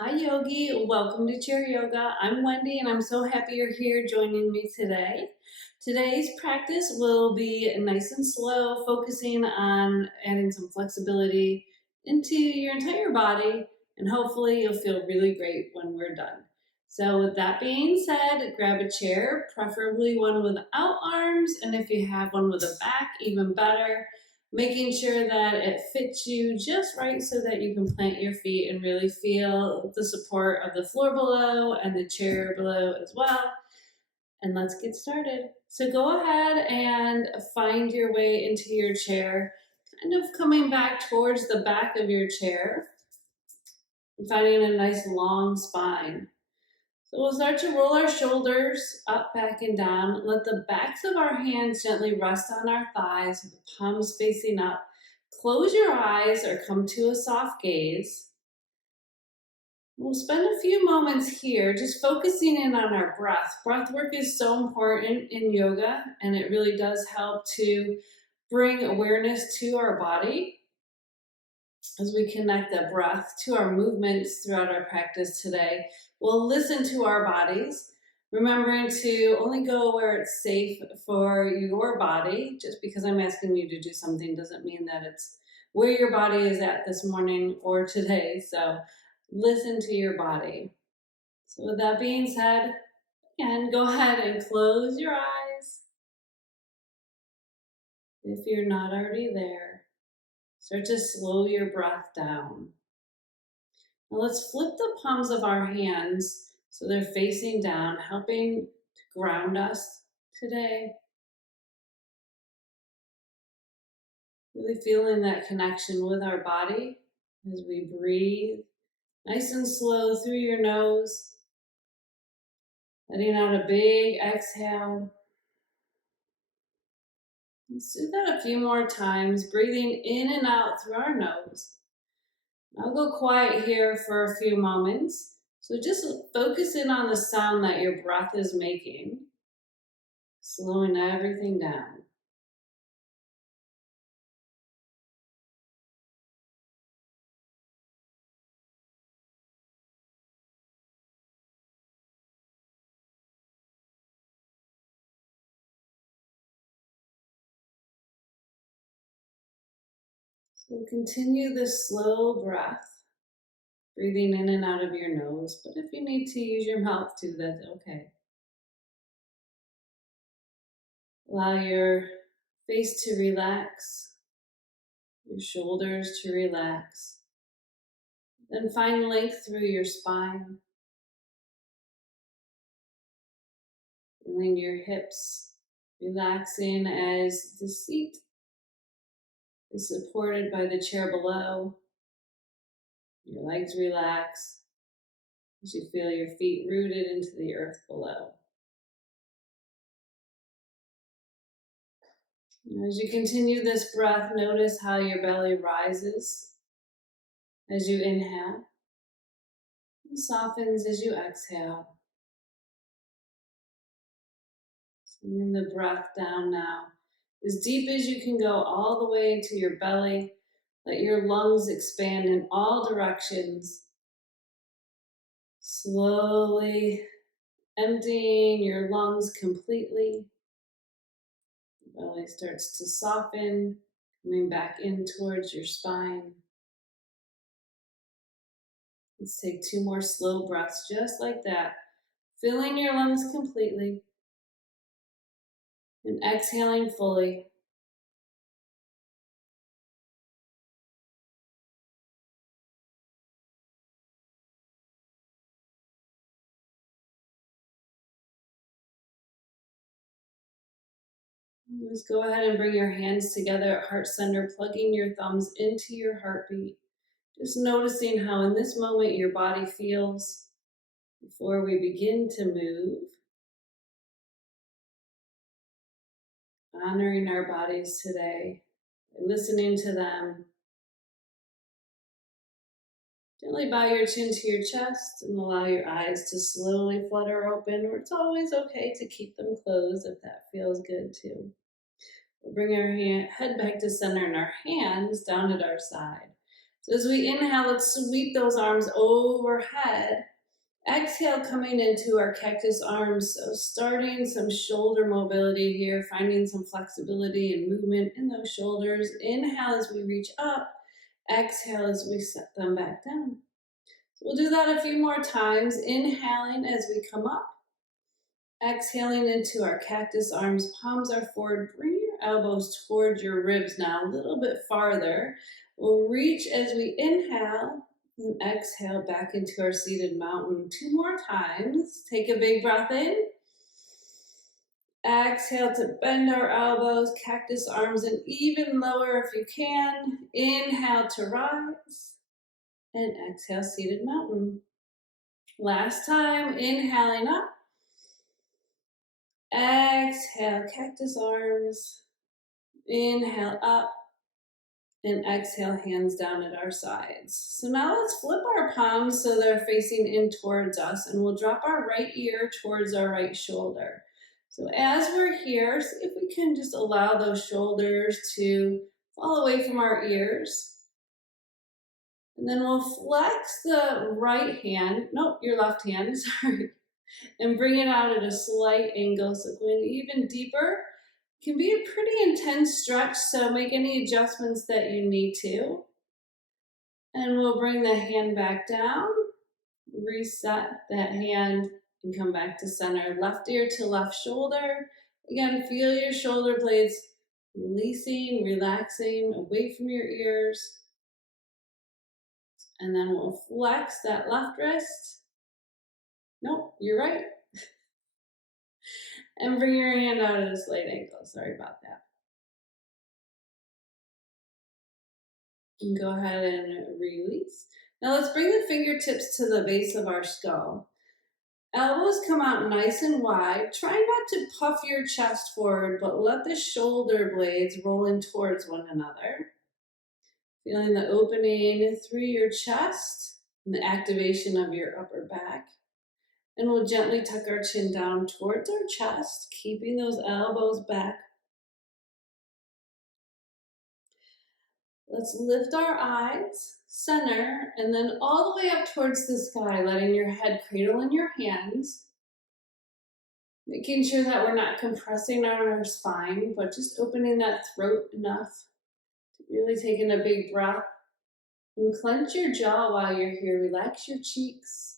Hi, Yogi. Welcome to Chair Yoga. I'm Wendy, and I'm so happy you're here joining me today. Today's practice will be nice and slow, focusing on adding some flexibility into your entire body, and hopefully, you'll feel really great when we're done. So, with that being said, grab a chair, preferably one without arms, and if you have one with a back, even better, making sure that it fits you just right so that you can plant your feet and really feel the support of the floor below and the chair below as well. And let's get started. So go ahead and find your way into your chair, kind of coming back towards the back of your chair and finding a nice long spine. So we'll start to roll our shoulders up, back, and down. Let the backs of our hands gently rest on our thighs, with the palms facing up. Close your eyes or come to a soft gaze. We'll spend a few moments here just focusing in on our breath. Breath work is so important in yoga, and it really does help to bring awareness to our body as we connect the breath to our movements throughout our practice today. We'll listen to our bodies, remembering to only go where it's safe for your body. Just because I'm asking you to do something doesn't mean that it's where your body is at this morning or today. So listen to your body. So with that being said, again, go ahead and close your eyes if you're not already there. Start to slow your breath down. Now let's flip the palms of our hands so they're facing down, helping to ground us today. Really feeling that connection with our body as we breathe nice and slow through your nose, letting out a big exhale. Let's do that a few more times, breathing in and out through our nose. I'll go quiet here for a few moments. So just focus in on the sound that your breath is making, slowing everything down. So continue this slow breath, breathing in and out of your nose. But if you need to use your mouth too, that's okay. Allow your face to relax, your shoulders to relax. Then find length through your spine. Feeling your hips relaxing as the seat is supported by the chair below. Your legs relax as you feel your feet rooted into the earth below. As you continue this breath, notice how your belly rises as you inhale and softens as you exhale. Sending the breath down now, as deep as you can go, all the way into your belly. Let your lungs expand in all directions. Slowly emptying your lungs completely. The belly starts to soften, coming back in towards your spine. Let's take two more slow breaths just like that, filling your lungs completely and exhaling fully. Just go ahead and bring your hands together at heart center, plugging your thumbs into your heartbeat. Just noticing how in this moment your body feels before we begin to move. Honoring our bodies today, listening to them. Gently bow your chin to your chest and allow your eyes to slowly flutter open, or it's always okay to keep them closed if that feels good too. We'll bring our head back to center and our hands down at our side. So as we inhale, let's sweep those arms overhead. Exhale, coming into our cactus arms. So starting some shoulder mobility here, finding some flexibility and movement in those shoulders. Inhale as we reach up. Exhale as we set them back down. So we'll do that a few more times. Inhaling as we come up. Exhaling into our cactus arms. Palms are forward. Bring your elbows towards your ribs now, a little bit farther. We'll reach as we inhale. And exhale back into our seated mountain. 2 more times. Take a big breath in. Exhale to bend our elbows, cactus arms, and even lower if you can. Inhale to rise. And exhale, seated mountain. Last time, inhaling up. Exhale, cactus arms. Inhale up. And exhale, hands down at our sides. So now let's flip our palms so they're facing in towards us, and we'll drop our right ear towards our right shoulder. So as we're here, see if we can just allow those shoulders to fall away from our ears. And then we'll flex the right hand, nope, your left hand, sorry, and bring it out at a slight angle. So going even deeper. Can be a pretty intense stretch, so make any adjustments that you need to. And we'll bring the hand back down, reset that hand, and come back to center. Left ear to left shoulder. Again, feel your shoulder blades releasing, relaxing away from your ears. And then we'll flex that left wrist. Nope, you're right. And bring your hand out at a slight angle. Sorry about that. And go ahead and release. Now let's bring the fingertips to the base of our skull. Elbows come out nice and wide. Try not to puff your chest forward, but let the shoulder blades roll in towards one another. Feeling the opening through your chest and the activation of your upper back. And we'll gently tuck our chin down towards our chest, keeping those elbows back. Let's lift our eyes, center, and then all the way up towards the sky, letting your head cradle in your hands. Making sure that we're not compressing on our spine, but just opening that throat enough to really taking a big breath. And clench your jaw while you're here. Relax your cheeks.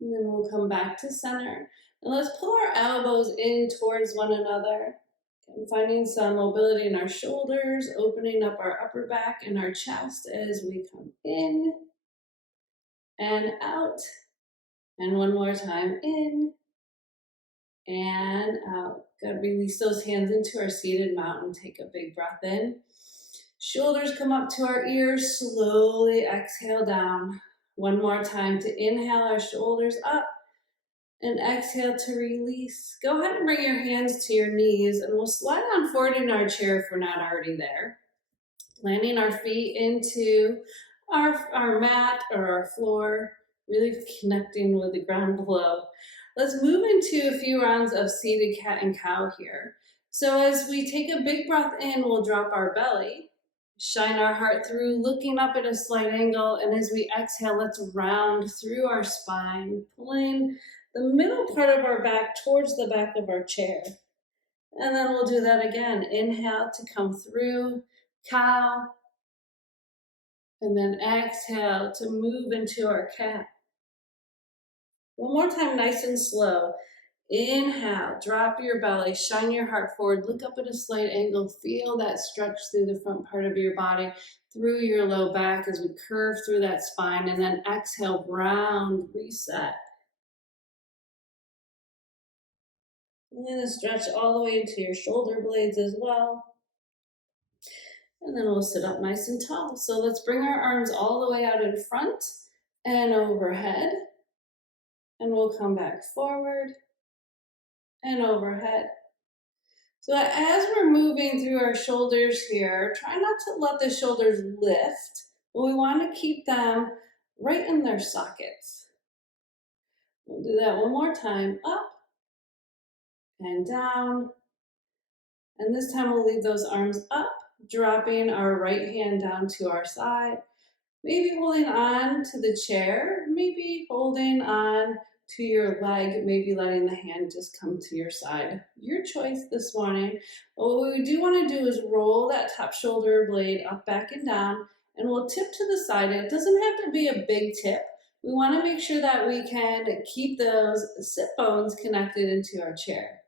And then we'll come back to center. And let's pull our elbows in towards one another. And finding some mobility in our shoulders, opening up our upper back and our chest as we come in and out. And one more time, in and out. Good, release those hands into our seated mountain. Take a big breath in. Shoulders come up to our ears, slowly exhale down. One more time to inhale our shoulders up and exhale to release. Go ahead and bring your hands to your knees and we'll slide on forward in our chair if we're not already there. Landing our feet into our mat or our floor, really connecting with the ground below. Let's move into a few rounds of seated cat and cow here. So as we take a big breath in, we'll drop our belly. Shine our heart through, looking up at a slight angle, and as we exhale, let's round through our spine, pulling the middle part of our back towards the back of our chair. And then we'll do that again. Inhale to come through, cow, and then exhale to move into our cat. One more time, nice and slow. Inhale, drop your belly, shine your heart forward, look up at a slight angle, feel that stretch through the front part of your body, through your low back as we curve through that spine, and then exhale, round, reset. Feeling the stretch all the way into your shoulder blades as well. And then we'll sit up nice and tall. So let's bring our arms all the way out in front and overhead. And we'll come back forward and overhead. So as we're moving through our shoulders here, try not to let the shoulders lift, but we want to keep them right in their sockets. We'll do that one more time, up and down. And this time we'll leave those arms up, dropping our right hand down to our side, maybe holding on to the chair, maybe holding on to your leg, maybe letting the hand just come to your side. Your choice this morning. But what we do want to do is roll that top shoulder blade up, back, and down, and we'll tip to the side. It doesn't have to be a big tip. We want to make sure that we can keep those sit bones connected into our chair.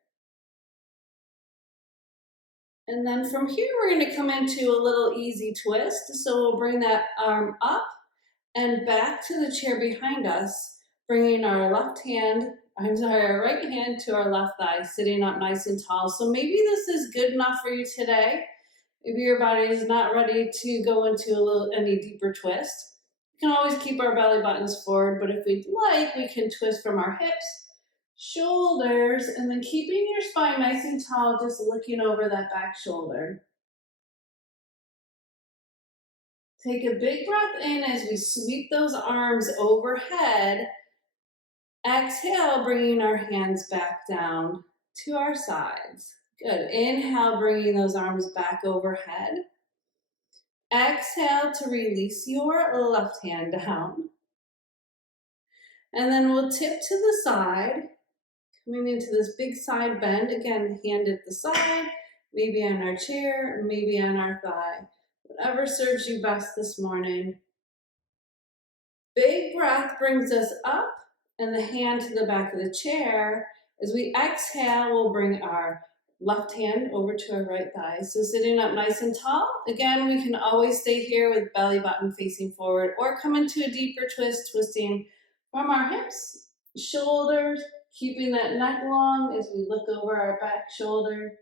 And then from here, we're going to come into a little easy twist. So we'll bring that arm up and back to the chair behind us, bringing our right hand to our left thigh, sitting up nice and tall. So maybe this is good enough for you today. Maybe your body is not ready to go into any deeper twist. We can always keep our belly buttons forward, but if we'd like, we can twist from our hips, shoulders, and then keeping your spine nice and tall, just looking over that back shoulder. Take a big breath in as we sweep those arms overhead. Exhale, bringing our hands back down to our sides. Good. Inhale, bringing those arms back overhead. Exhale to release your left hand down. And then we'll tip to the side, coming into this big side bend. Again, hand at the side, maybe on our chair, maybe on our thigh. Whatever serves you best this morning. Big breath brings us up and the hand to the back of the chair. As we exhale, we'll bring our left hand over to our right thigh. So sitting up nice and tall. Again, we can always stay here with belly button facing forward or come into a deeper twist, twisting from our hips, shoulders, keeping that neck long as we look over our back shoulder.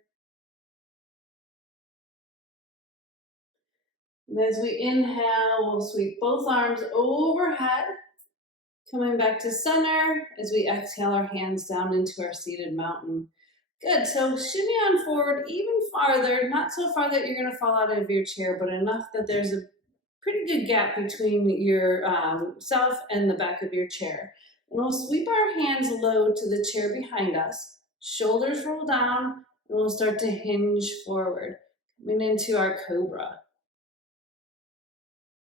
And as we inhale, we'll sweep both arms overhead, coming back to center as we exhale our hands down into our seated mountain. Good, so shimmy on forward even farther, not so far that you're gonna fall out of your chair, but enough that there's a pretty good gap between your self and the back of your chair. And we'll sweep our hands low to the chair behind us, shoulders roll down, and we'll start to hinge forward, coming into our cobra.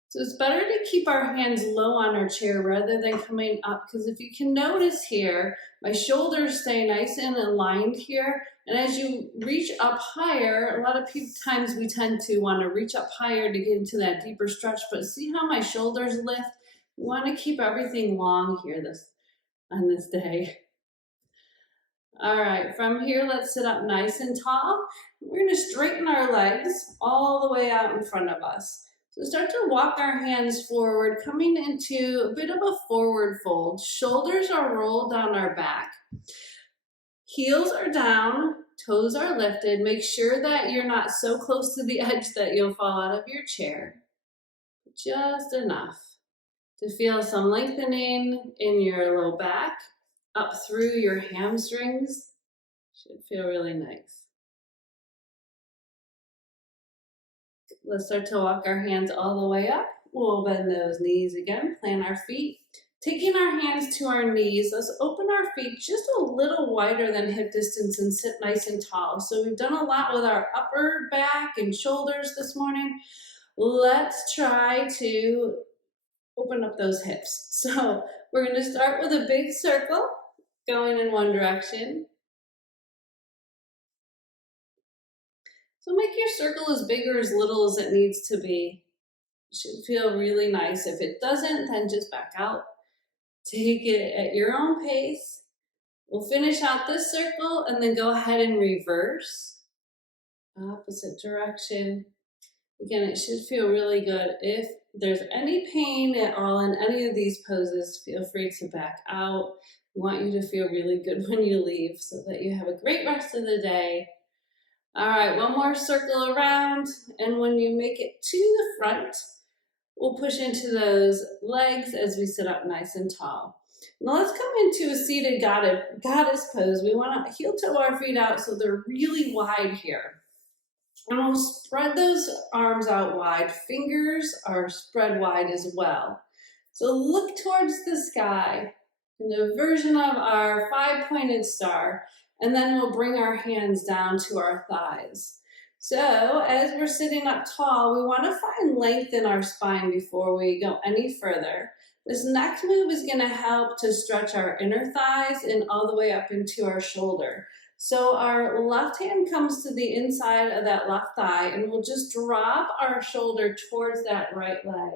So it's better to keep our hands low on our chair rather than coming up, because if you can notice here, my shoulders stay nice and aligned here. And as you reach up higher, a lot of times we tend to want to reach up higher to get into that deeper stretch, but see how my shoulders lift? We want to keep everything long here on this day. All right, from here, let's sit up nice and tall. We're going to straighten our legs all the way out in front of us. So start to walk our hands forward, coming into a bit of a forward fold. Shoulders are rolled down our back. Heels are down, toes are lifted. Make sure that you're not so close to the edge that you'll fall out of your chair. Just enough to feel some lengthening in your low back, up through your hamstrings. Should feel really nice. Let's start to walk our hands all the way up. We'll bend those knees again, plant our feet. Taking our hands to our knees, let's open our feet just a little wider than hip distance and sit nice and tall. So we've done a lot with our upper back and shoulders this morning. Let's try to open up those hips. So we're going to start with a big circle going in one direction. So make your circle as big or as little as it needs to be. It should feel really nice. If it doesn't, then just back out. Take it at your own pace. We'll finish out this circle and then go ahead and reverse. Opposite direction. Again, it should feel really good. If there's any pain at all in any of these poses, feel free to back out. We want you to feel really good when you leave so that you have a great rest of the day. All right, one more circle around, and when you make it to the front, we'll push into those legs as we sit up nice and tall. Now let's come into a seated goddess pose. We want to heel toe our feet out so they're really wide here. And we'll spread those arms out wide. Fingers are spread wide as well. So look towards the sky in the version of our 5-pointed star. And then we'll bring our hands down to our thighs. So as we're sitting up tall, we want to find length in our spine before we go any further. This next move is going to help to stretch our inner thighs and all the way up into our shoulder. So our left hand comes to the inside of that left thigh, and we'll just drop our shoulder towards that right leg.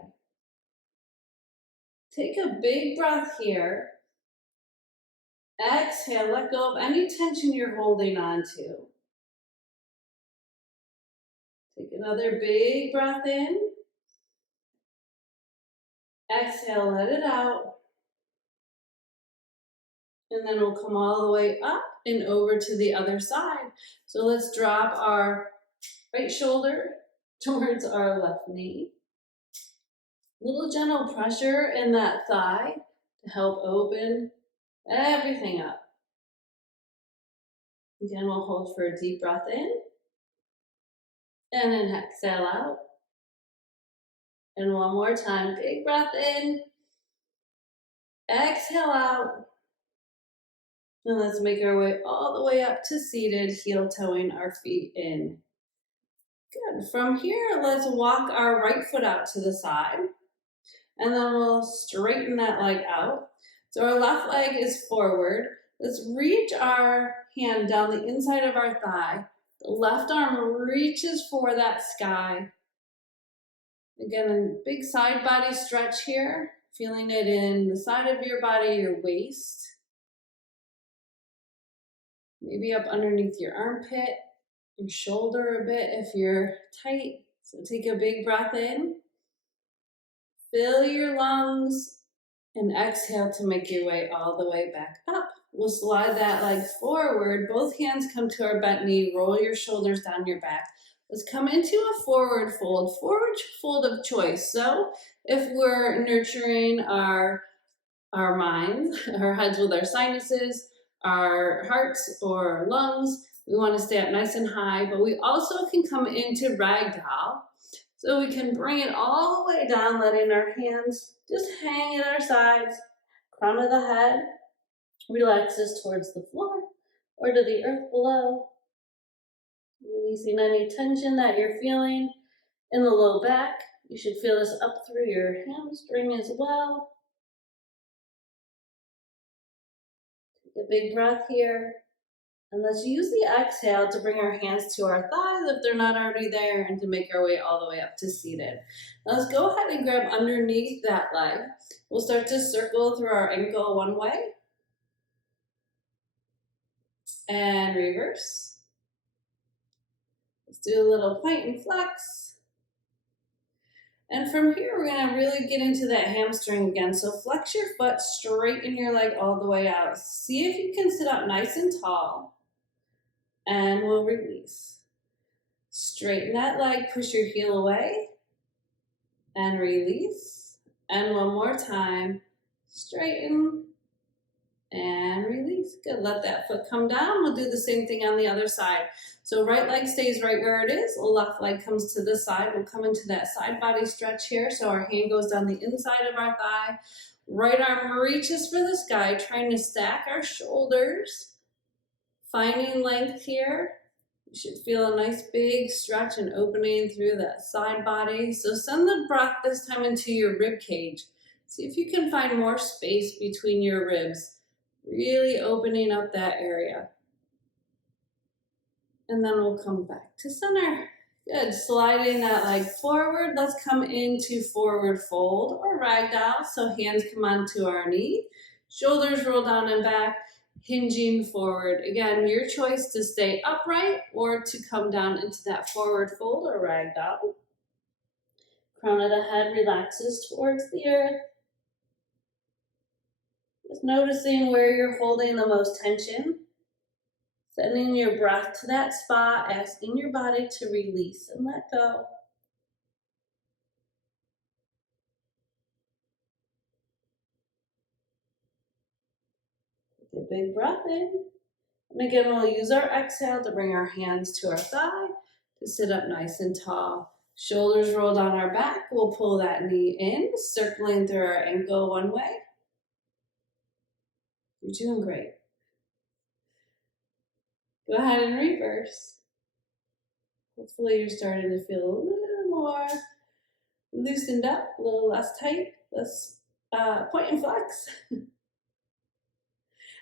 Take a big breath here. Exhale, let go of any tension you're holding on to. Take another big breath in. Exhale, let it out. And then we'll come all the way up and over to the other side. So let's drop our right shoulder towards our left knee. Little gentle pressure in that thigh to help open everything up. Again, we'll hold for a deep breath in. And then exhale out. And one more time, big breath in. Exhale out. And let's make our way all the way up to seated, heel toeing our feet in. Good. From here, let's walk our right foot out to the side. And then we'll straighten that leg out. So our left leg is forward. Let's reach our hand down the inside of our thigh. The left arm reaches for that sky. Again, a big side body stretch here. Feeling it in the side of your body, your waist. Maybe up underneath your armpit, your shoulder a bit if you're tight. So take a big breath in. Fill your lungs and exhale to make your way all the way back up. We'll slide that leg forward. Both hands come to our bent knee. Roll your shoulders down your back. Let's come into a forward fold of choice. So if we're nurturing our minds, our heads with our sinuses, our hearts or lungs, we want to stay up nice and high, but we also can come into ragdoll. So we can bring it all the way down, letting our hands just hang at our sides, crown of the head relaxes towards the floor or to the earth below. Releasing any tension that you're feeling in the low back. You should feel this up through your hamstring as well. Take a big breath here. And let's use the exhale to bring our hands to our thighs if they're not already there and to make our way all the way up to seated. Now let's go ahead and grab underneath that leg. We'll start to circle through our ankle one way. And reverse. Let's do a little point and flex. And from here, we're going to really get into that hamstring again. So flex your foot, straighten your leg all the way out. See if you can sit up nice and tall. And we'll release. Straighten that leg, push your heel away. And release. And one more time. Straighten. And release. Good. Let that foot come down. We'll do the same thing on the other side. So right leg stays right where it is. Left leg comes to the side. We'll come into that side body stretch here. So our hand goes down the inside of our thigh. Right arm reaches for the sky, trying to stack our shoulders. Finding length here. You should feel a nice big stretch and opening through that side body. So send the breath this time into your rib cage. See if you can find more space between your ribs. Really opening up that area. And then we'll come back to center. Good, sliding that leg forward. Let's come into forward fold or ragdoll. So hands come onto our knee. Shoulders roll down and back. Hinging forward. Again, your choice to stay upright or to come down into that forward fold or ragdoll. Crown of the head relaxes towards the earth. Just noticing where you're holding the most tension. Sending your breath to that spot, asking your body to release and let go. Take a big breath in. And again, we'll use our exhale to bring our hands to our thigh to sit up nice and tall. Shoulders roll down our back. We'll pull that knee in, circling through our ankle one way. You're doing great. Go ahead and reverse. Hopefully you're starting to feel a little more loosened up, a little less tight, less point and flex.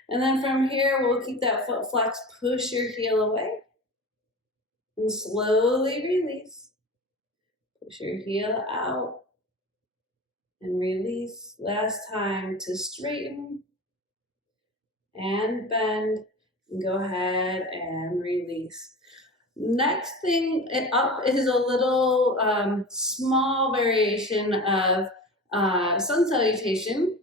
And then from here, we'll keep that foot flex, push your heel away, and slowly release. Push your heel out and release. Last time to straighten and bend, and go ahead and release. Next thing up is a little small variation of sun salutation.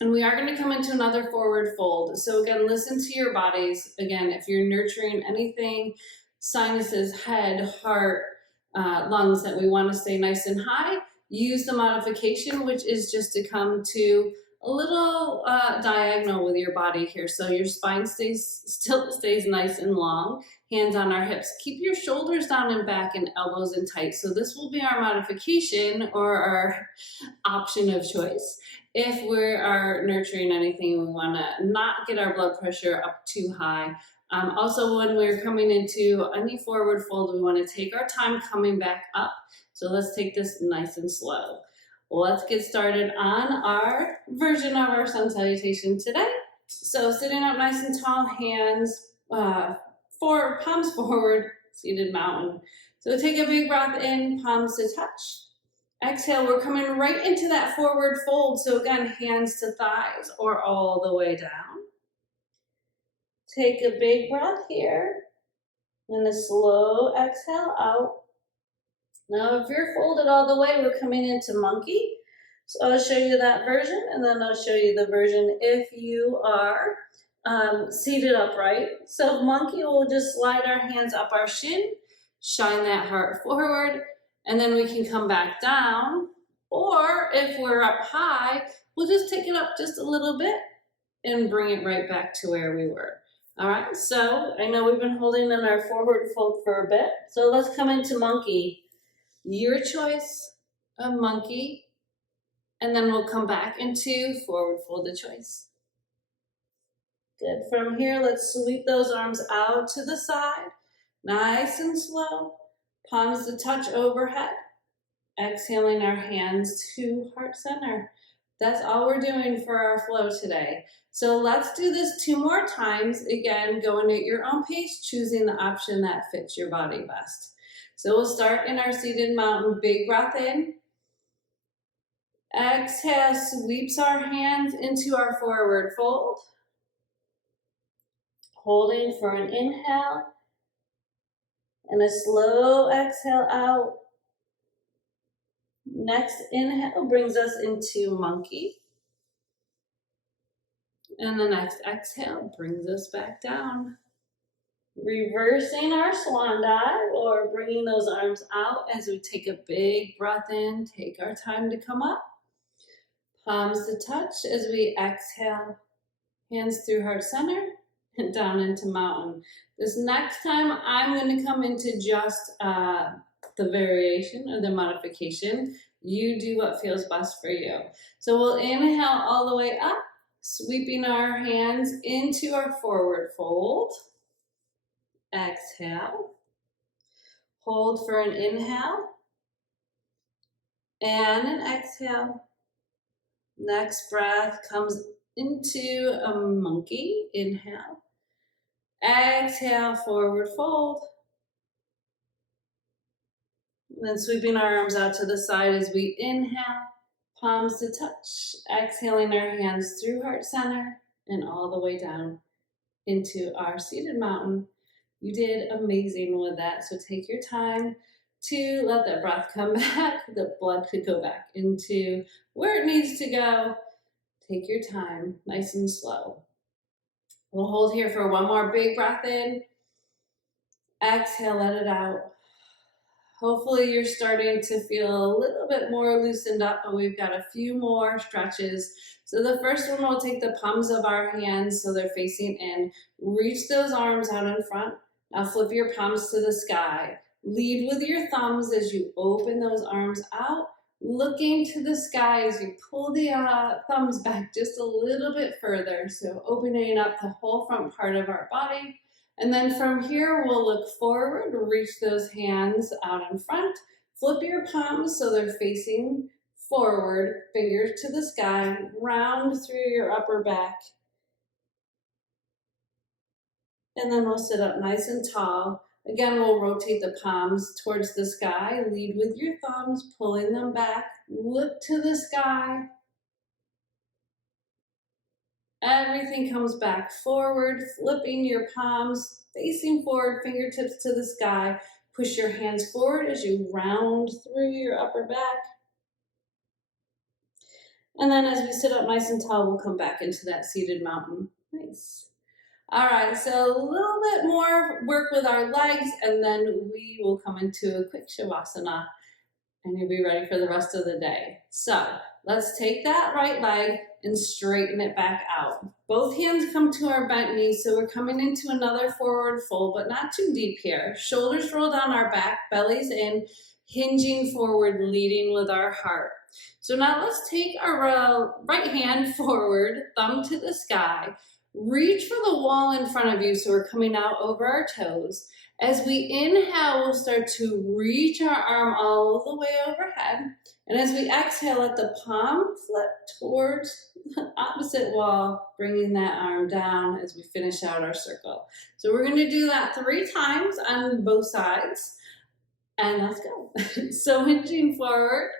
And we are going to come into another forward fold. So again, listen to your bodies. Again, if you're nurturing anything, sinuses, head, heart, lungs, that we want to stay nice and high, use the modification, which is just to come to a little diagonal with your body here. So your spine still stays nice and long, hands on our hips. Keep your shoulders down and back and elbows in tight. So this will be our modification or our option of choice. If we are nurturing anything, we want to not get our blood pressure up too high. Also, when we're coming into any forward fold, we want to take our time coming back up. So let's take this nice and slow. Let's get started on our version of our sun salutation today. So sitting up nice and tall, hands palms forward, seated mountain. So take a big breath in, palms to touch. Exhale, we're coming right into that forward fold. So again, hands to thighs or all the way down. Take a big breath here and a slow exhale out. Now, if you're folded all the way, we're coming into monkey. So I'll show you that version, and then I'll show you the version if you are seated upright. So monkey, we'll just slide our hands up our shin, shine that heart forward, and then we can come back down. Or if we're up high, we'll just take it up just a little bit and bring it right back to where we were. All right, so I know we've been holding in our forward fold for a bit. So let's come into monkey. Your choice of monkey, and then we'll come back into forward folded choice. Good. From here, let's sweep those arms out to the side, nice and slow. Palms to touch overhead. Exhaling our hands to heart center. That's all we're doing for our flow today. So let's do this 2 more times. Again, going at your own pace, choosing the option that fits your body best. So we'll start in our seated mountain. Big breath in. Exhale, sweeps our hands into our forward fold. Holding for an inhale and a slow exhale out. Next inhale brings us into monkey. And the next exhale brings us back down. Reversing our swan dive or bringing those arms out as we take a big breath in. Take our time to come up. Palms to touch as we exhale. Hands through heart center and down into mountain. This next time I'm going to come into just the variation or the modification. You do what feels best for you. So we'll inhale all the way up, sweeping our hands into our forward fold. Exhale. Hold for an inhale and an exhale. Next breath comes into a monkey. Inhale. Exhale, forward fold. And then sweeping our arms out to the side as we inhale, palms to touch, exhaling our hands through heart center and all the way down into our seated mountain. You did amazing with that. So take your time to let that breath come back. The blood could go back into where it needs to go. Take your time, nice and slow. We'll hold here for 1 more big breath in. Exhale, let it out. Hopefully you're starting to feel a little bit more loosened up, but we've got a few more stretches. So the first one, we'll take the palms of our hands so they're facing in. Reach those arms out in front. Now flip your palms to the sky. Lead with your thumbs as you open those arms out, looking to the sky as you pull the thumbs back just a little bit further. So opening up the whole front part of our body. And then from here, we'll look forward, reach those hands out in front, flip your palms so they're facing forward, fingers to the sky, round through your upper back. And then we'll sit up nice and tall. Again, we'll rotate the palms towards the sky, lead with your thumbs, pulling them back, look to the sky. Everything comes back forward, flipping your palms, facing forward, fingertips to the sky. Push your hands forward as you round through your upper back. And then as we sit up nice and tall, we'll come back into that seated mountain. Nice. All right, so a little bit more work with our legs, and then we will come into a quick Shavasana, and you'll be ready for the rest of the day. So let's take that right leg and straighten it back out. Both hands come to our bent knees, so we're coming into another forward fold, but not too deep here. Shoulders roll down our back, bellies in, hinging forward, leading with our heart. So now let's take our right hand forward, thumb to the sky. Reach for the wall in front of you, so we're coming out over our toes. As we inhale, we'll start to reach our arm all the way overhead. And as we exhale, let the palm flip towards the opposite wall, bringing that arm down as we finish out our circle. So we're going to do that 3 times on both sides. And let's go. So hinging forward,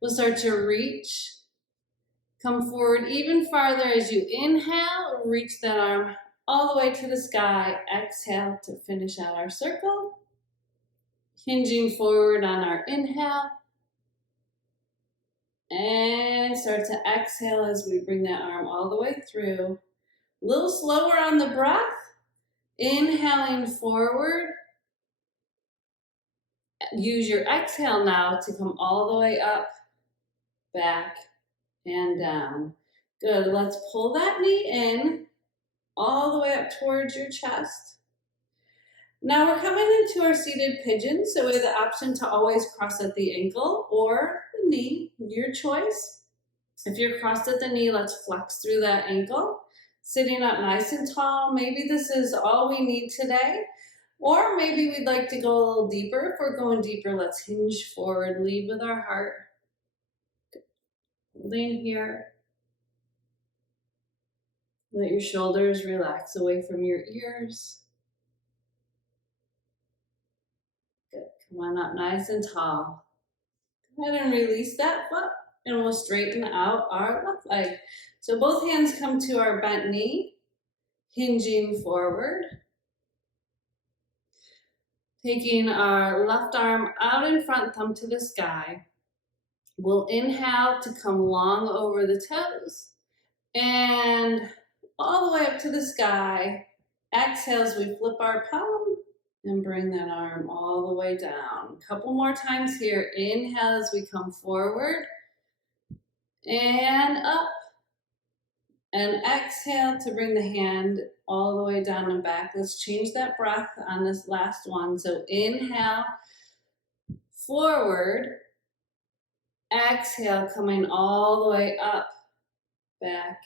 we'll start to reach. Come forward even farther as you inhale, reach that arm all the way to the sky. Exhale to finish out our circle. Hinging forward on our inhale. And start to exhale as we bring that arm all the way through. A little slower on the breath. Inhaling forward. Use your exhale now to come all the way up, back, and down. Good, let's pull that knee in, all the way up towards your chest. Now we're coming into our seated pigeon, so we have the option to always cross at the ankle or the knee, your choice. If you're crossed at the knee, let's flex through that ankle. Sitting up nice and tall, maybe this is all we need today. Or maybe we'd like to go a little deeper. If we're going deeper, let's hinge forward, lead with our heart. Lean here. Let your shoulders relax away from your ears. Good. Come on up nice and tall. Go ahead and release that foot, and we'll straighten out our left leg. So both hands come to our bent knee, hinging forward. Taking our left arm out in front, thumb to the sky. We'll inhale to come long over the toes and all the way up to the sky. Exhale as we flip our palm and bring that arm all the way down. A couple more times here. Inhale as we come forward and up. And exhale to bring the hand all the way down and back. Let's change that breath on this last one. So inhale, forward. Exhale, coming all the way up, back,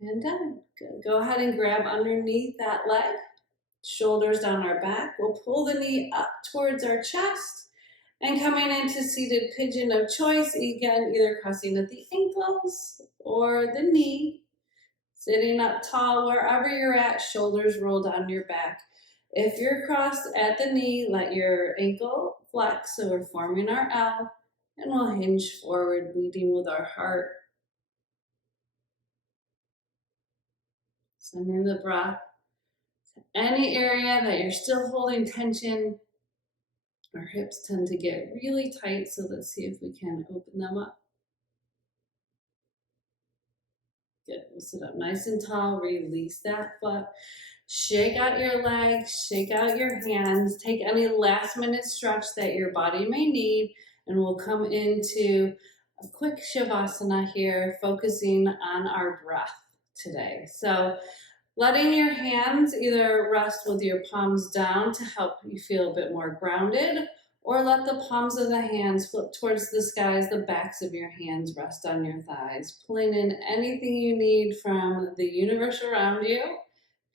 and down. Good. Go ahead and grab underneath that leg. Shoulders down our back. We'll pull the knee up towards our chest. And coming into seated pigeon of choice, again, either crossing at the ankles or the knee. Sitting up tall, wherever you're at, shoulders roll down your back. If you're crossed at the knee, let your ankle flex, so we're forming our L, and we'll hinge forward, leading with our heart. Sending the breath to any area that you're still holding tension. Our hips tend to get really tight, so let's see if we can open them up. Good, we'll sit up nice and tall, release that foot. Shake out your legs, shake out your hands, take any last minute stretch that your body may need, and we'll come into a quick Shavasana here, focusing on our breath today. So letting your hands either rest with your palms down to help you feel a bit more grounded, or let the palms of the hands flip towards the sky as the backs of your hands rest on your thighs, pulling in anything you need from the universe around you.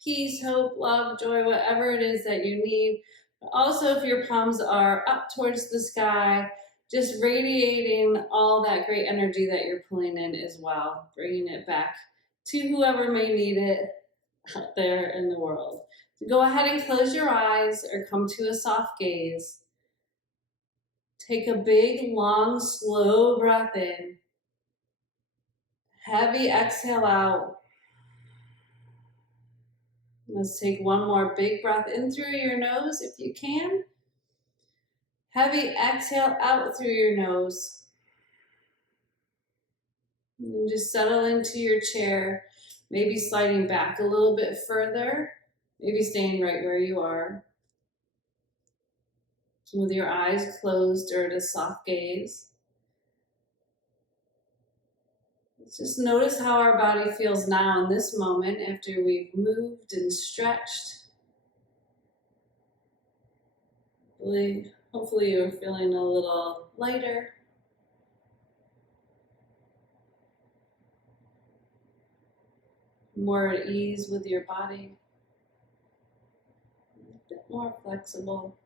peace, hope, love, joy, whatever it is that you need. But also, if your palms are up towards the sky, just radiating all that great energy that you're pulling in as well, bringing it back to whoever may need it out there in the world. So go ahead and close your eyes or come to a soft gaze. Take a big, long, slow breath in. Heavy exhale out. Let's take one more big breath in through your nose if you can. Heavy exhale out through your nose. And just settle into your chair, maybe sliding back a little bit further, maybe staying right where you are. With your eyes closed or at a soft gaze. Let's just notice how our body feels now in this moment after we've moved and stretched. Hopefully you're feeling a little lighter. More at ease with your body. A bit more flexible.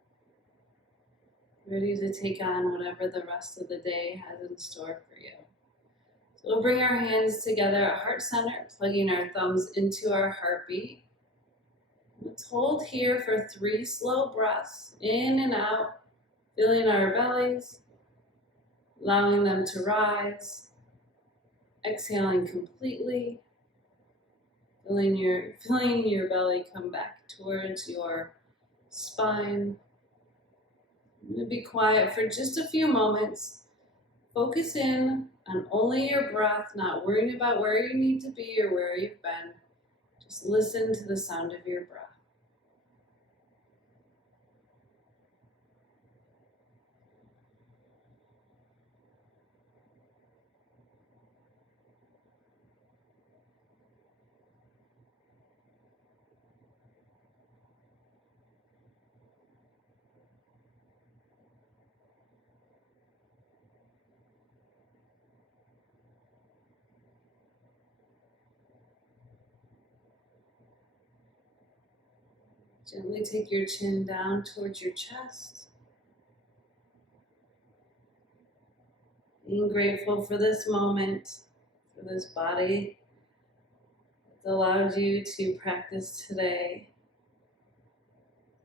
Ready to take on whatever the rest of the day has in store for you. So we'll bring our hands together at heart center, plugging our thumbs into our heartbeat. Let's hold here for 3 slow breaths, in and out, filling our bellies, allowing them to rise, exhaling completely, feeling your belly come back towards your spine. I'm going to be quiet for just a few moments. Focus in on only your breath, not worrying about where you need to be or where you've been. Just listen to the sound of your breath. Gently take your chin down towards your chest. Being grateful for this moment, for this body that allowed you to practice today,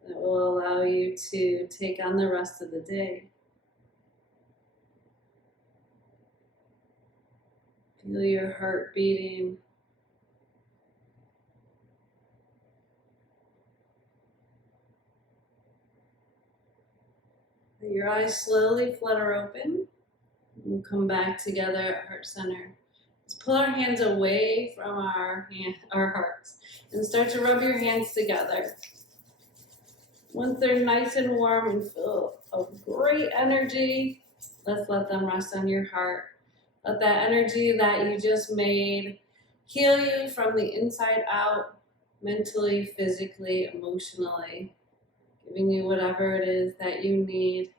that will allow you to take on the rest of the day. Feel your heart beating. Let your eyes slowly flutter open. We'll come back together at heart center. Let's pull our hands away from our hearts and start to rub your hands together. Once they're nice and warm and full of great energy, let's let them rest on your heart. Let that energy that you just made heal you from the inside out, mentally, physically, emotionally, giving you whatever it is that you need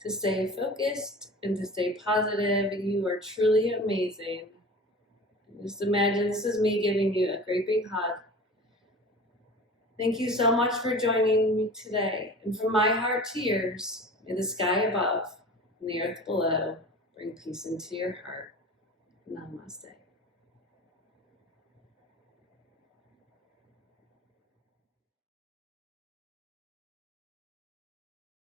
to stay focused and to stay positive. You are truly amazing. Just imagine this is me giving you a great big hug. Thank you so much for joining me today. And from my heart to yours, may the sky above and the earth below bring peace into your heart. Namaste.